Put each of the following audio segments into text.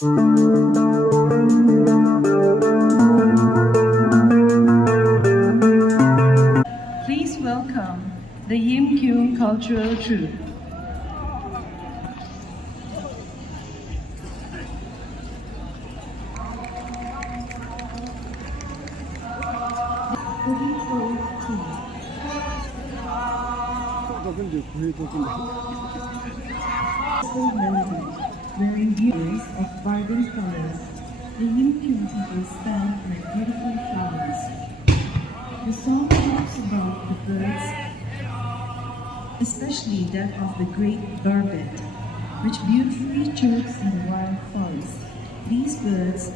Please welcome the Yim Kyung Cultural Troupe. Wearing beauties of vibrant colors, the Yim Kyung people stand like beautiful flowers. The song talks about the birds, especially that of the great barbet, which beautifully chirps in the wild forest. These birds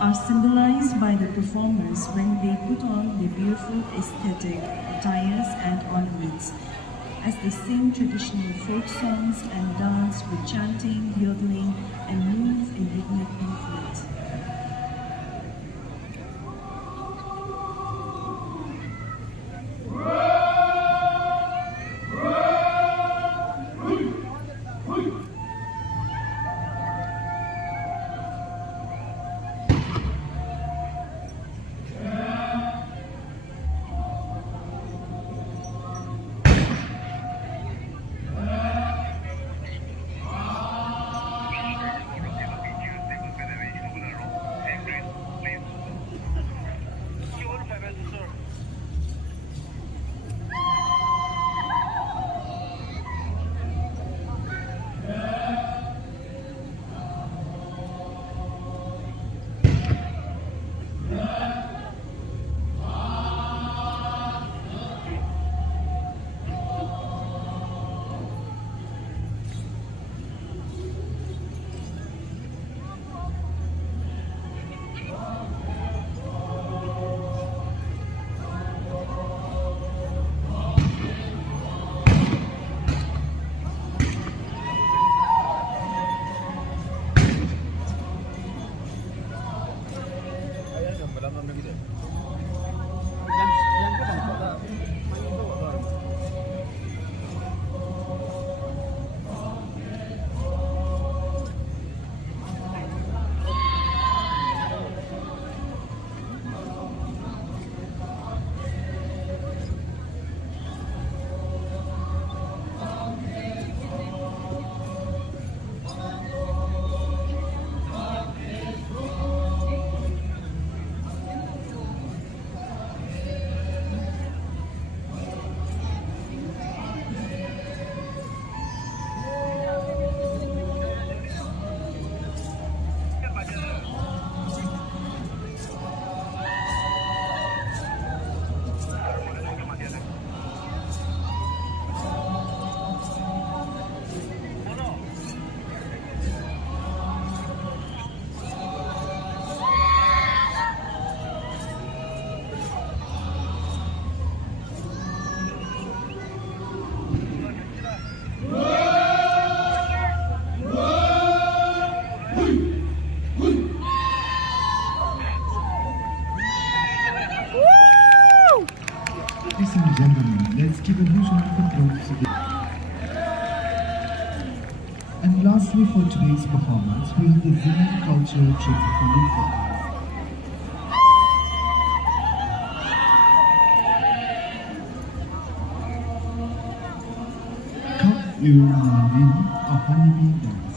are symbolized by the performers when they put on their beautiful aesthetic attires and ornaments, as they sing traditional folk songs and dance with chanting, yodeling, and move in rhythmic movement. Ladies and gentlemen, let's give a huge round of applause to the... And lastly, for today's performance, we have the Zillion Cultural Troupe performing for us. Kap Yu Malin, a honeybee dance.